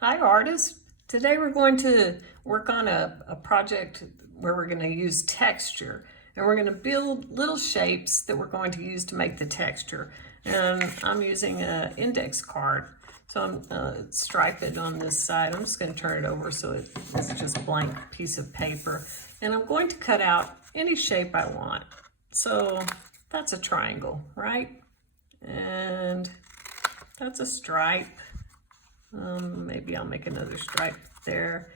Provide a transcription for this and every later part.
Hi artists! Today we're going to work on a project where we're going to use texture, and we're going to build little shapes that we're going to use to make the texture. And I'm using an index card, so I'm stripe it on this side. I'm just going to turn it over so it's just a blank piece of paper, and I'm going to cut out any shape I want. So that's a triangle, right? And that's a stripe. Maybe I'll make another stripe there,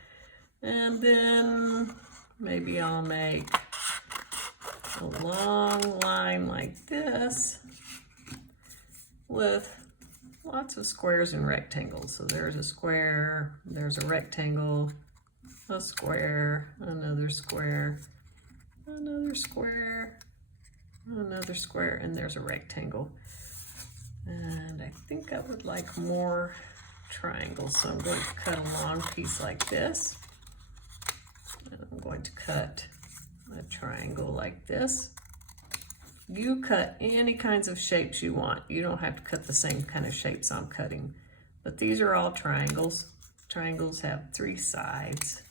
and then maybe I'll make a long line like this with lots of squares and rectangles. So there's a square, there's a rectangle, a square, another square, another square, another square, and there's a rectangle. And I think I would like more triangles, so I'm going to cut a long piece like this, and I'm going to cut a triangle like this. You cut any kinds of shapes you want. You don't have to cut the same kind of shapes I'm cutting, but these are all triangles. Triangles have 3 sides.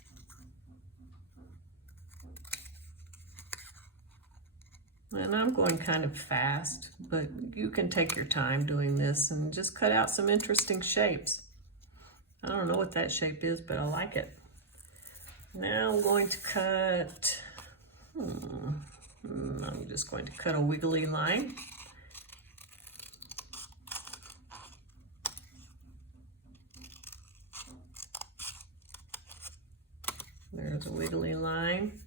And I'm going kind of fast, but you can take your time doing this and just cut out some interesting shapes. I don't know what that shape is, but I like it. Now I'm going to cut, I'm just going to cut a wiggly line. There's a wiggly line,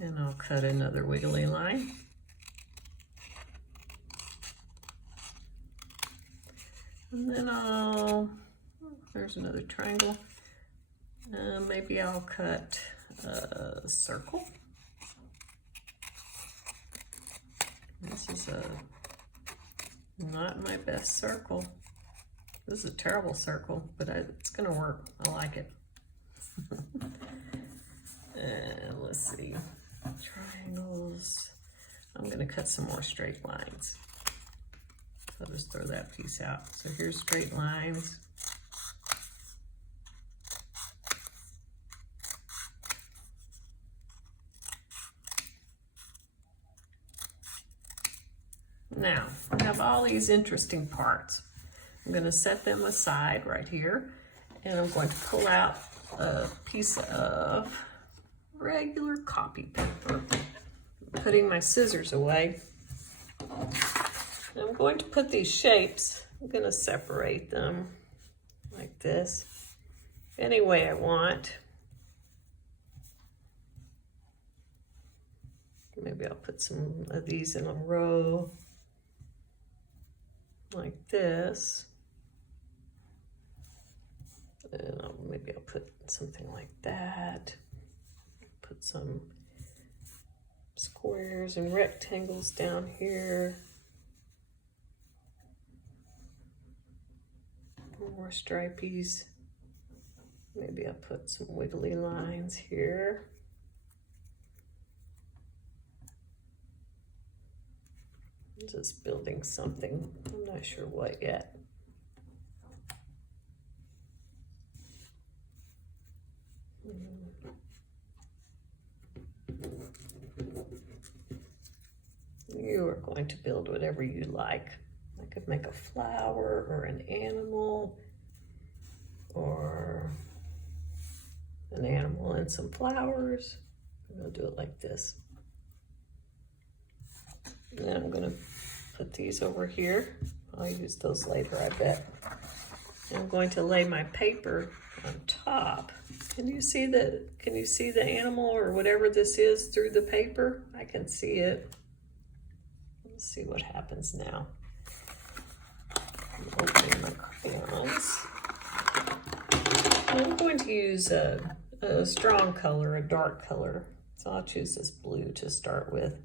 and I'll cut another wiggly line. And then there's another triangle. Maybe I'll cut a circle. This is not my best circle. This is a terrible circle, but it's gonna work. I like it. And let's see, triangles. I'm gonna cut some more straight lines. I'll just throw that piece out. So here's straight lines. Now, I have all these interesting parts. I'm going to set them aside right here, and I'm going to pull out a piece of regular copy paper. I'm putting my scissors away. I'm going to put these shapes, I'm going to separate them like this, any way I want. Maybe I'll put some of these in a row like this. And maybe I'll put something like that. Put some squares and rectangles down here. More stripies. Maybe I'll put some wiggly lines here. I'm just building something. I'm not sure what yet. You are going to build whatever you like. I could make a flower or an animal, or an animal and some flowers. I'm going to do it like this. And then I'm going to put these over here. I'll use those later, I bet. I'm going to lay my paper on top. Can you see the animal or whatever this is through the paper? I can see it. Let's see what happens now. I'm opening my crayons. I'm going to use a strong color, a dark color. So I'll choose this blue to start with.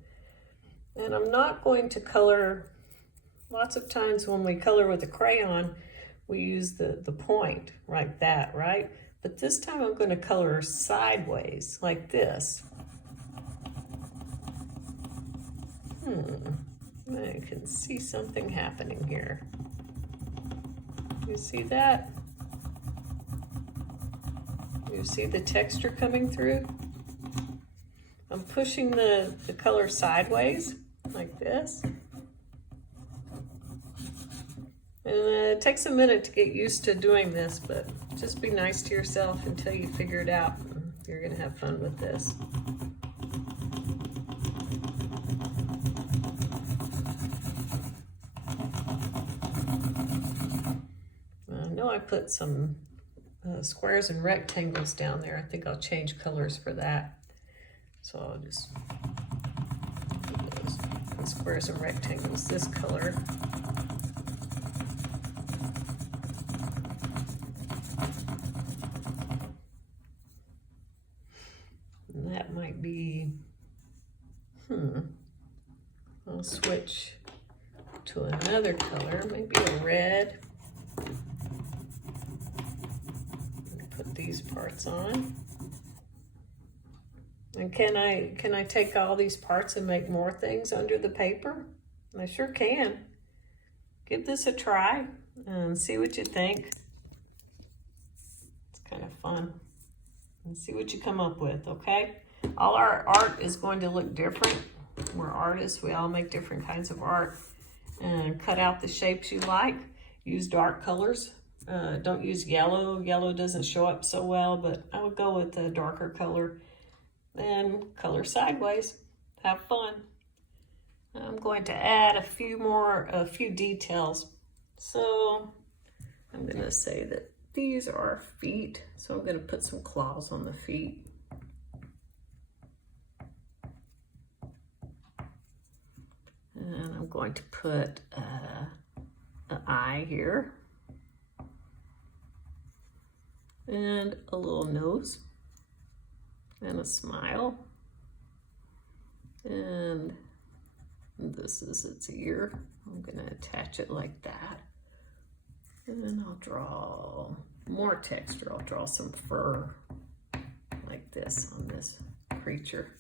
And I'm not going to color, lots of times when we color with a crayon, we use the point like that, right? But this time I'm going to color sideways like this. I can see something happening here. You see that? You see the texture coming through? I'm pushing the color sideways, like this. And it takes a minute to get used to doing this, but just be nice to yourself until you figure it out. You're gonna have fun with this. I know I put some squares and rectangles down there. I think I'll change colors for that. So I'll just put those squares and rectangles this color. And that might be, I'll switch to another color, maybe a red. Put these parts on. And can I take all these parts and make more things under the paper? I sure can. Give this a try and see what you think. It's kind of fun. And see what you come up with, okay? All our art is going to look different. We're artists, we all make different kinds of art. And cut out the shapes you like. Use dark colors. Don't use yellow. Yellow doesn't show up so well, but I would go with a darker color. And color sideways. Have fun. I'm going to add a few details. So I'm going to say that these are feet. So I'm going to put some claws on the feet. And I'm going to put an eye here. And a little nose. And a smile. And this is its ear. I'm going to attach it like that. And then I'll draw more texture. I'll draw some fur like this on this creature.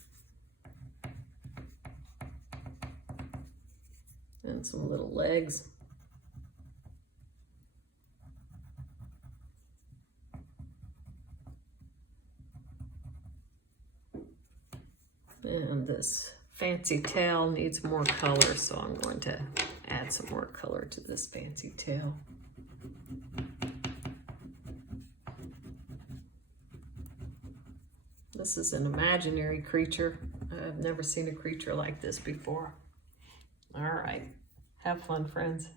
And some little legs. And this fancy tail needs more color, so I'm going to add some more color to this fancy tail. This is an imaginary creature. I've never seen a creature like this before. All right, have fun, friends.